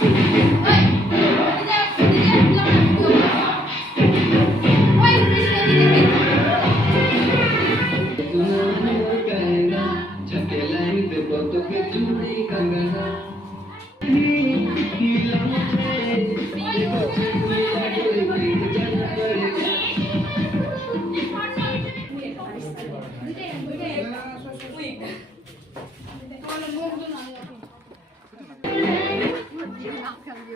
Hey!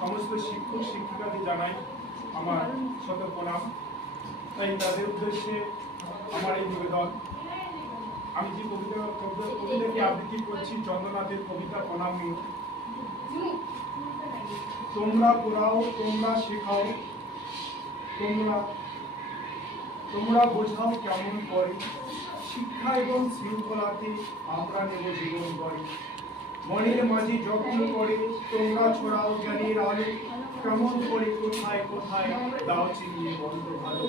সমস্ত শিক্ষক শিক্ষিকাদের জানাই আমার শত প্রণাম তাই তাদের উদ্দেশ্যে আমার এই নিবেদন। আমি যে কবিতা কবিতা- কবিতাটি আবৃত্তি করছি, চন্দ্রনাথের কবিতা প্রণাম তোমরা পড়াও, তোমরা শেখাও, তোমরা তোমরা বোঝাও কেমন করে। শিক্ষা এবং শৃঙ্খলাতে আমরা নেব জীবন করে মনের মাঝে যত্ন করে তোমরা ছড়াও জ্ঞানের আলো। কেমন করে, কোথায় কোথায়, দাও চিনিয়ে বন্ধ ভালো।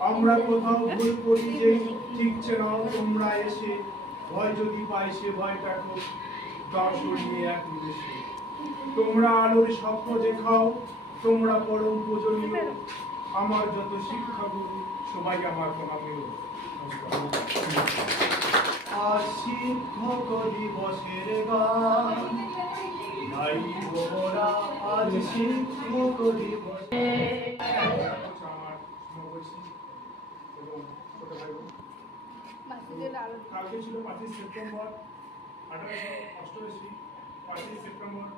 আমরা কোথাও ভুল করি যে, ঠিক চেনাও তোমরা এসে। ভয় যদি পাই সে দেখো গা সরিয়ে এক নিমেষে। তোমরা আলোর স্বপ্ন দেখাও, তোমরা পরম পূজনীয়। আমার যত শিক্ষাগুরু, সবাই আমার প্রণামীয় আজ শিক্ষক দিবসের গান। ভাই বোরা আজ শিক্ষক দিবস আমার সমবয়সী এবং ছোট ভাই কালকে ছিল পাঁচই সেপ্টেম্বর আঠারোশো অষ্টআশি পাঁচই সেপ্টেম্বর।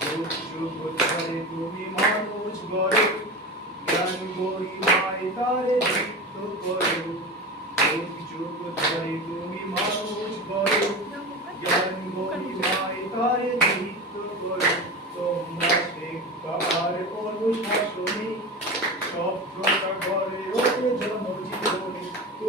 যুগ যুগ ধরে তুমি মানুষ গড়ে জ্ঞান গরিমায় তারে যুক্ত করো।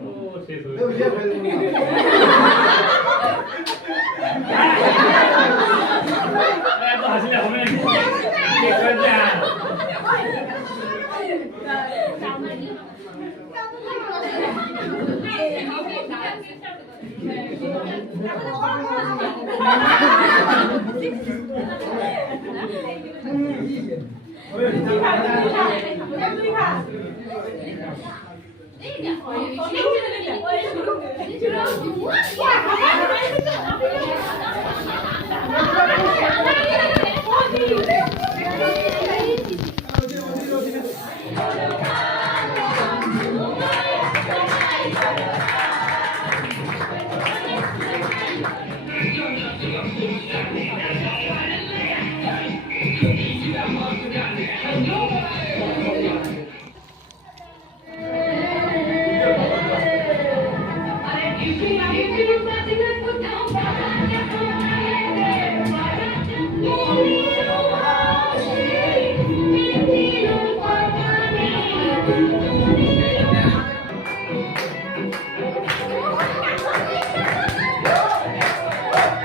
오, 죄송해요. 내가 위에 가야 되는 거 야, 또 하시냐, 보면. 이게 그거냐. 음. 注意看，注意看，我先注意看。那边，我先进那个点，我先进那个点。哇，好厉害！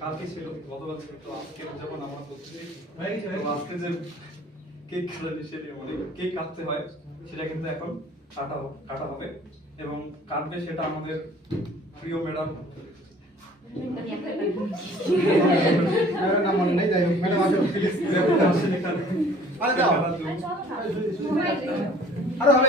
কালকে ছিল গতকাল ছিল তো আজকে যখন আমার হচ্ছে আজকে যে কেক কাটার সেটা মানে কেক কাটতে হয় সেটা কিন্তু এখন কাটা কাটা হবে। এবং কাটবে সেটা আমাদের প্রিয় ম্যাডাম। মনে নেই যাই হোক ম্যাডাম আসো প্লিজ আরে দাও আরে হবে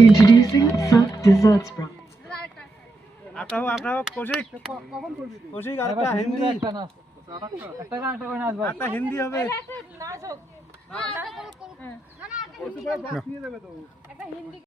Introducing Silk Desserts Bra. একটা হোক একটা হোক কৌশিক কৌশিক আর একটা হিন্দি একটা হিন্দি হবে না না একটা হিন্দি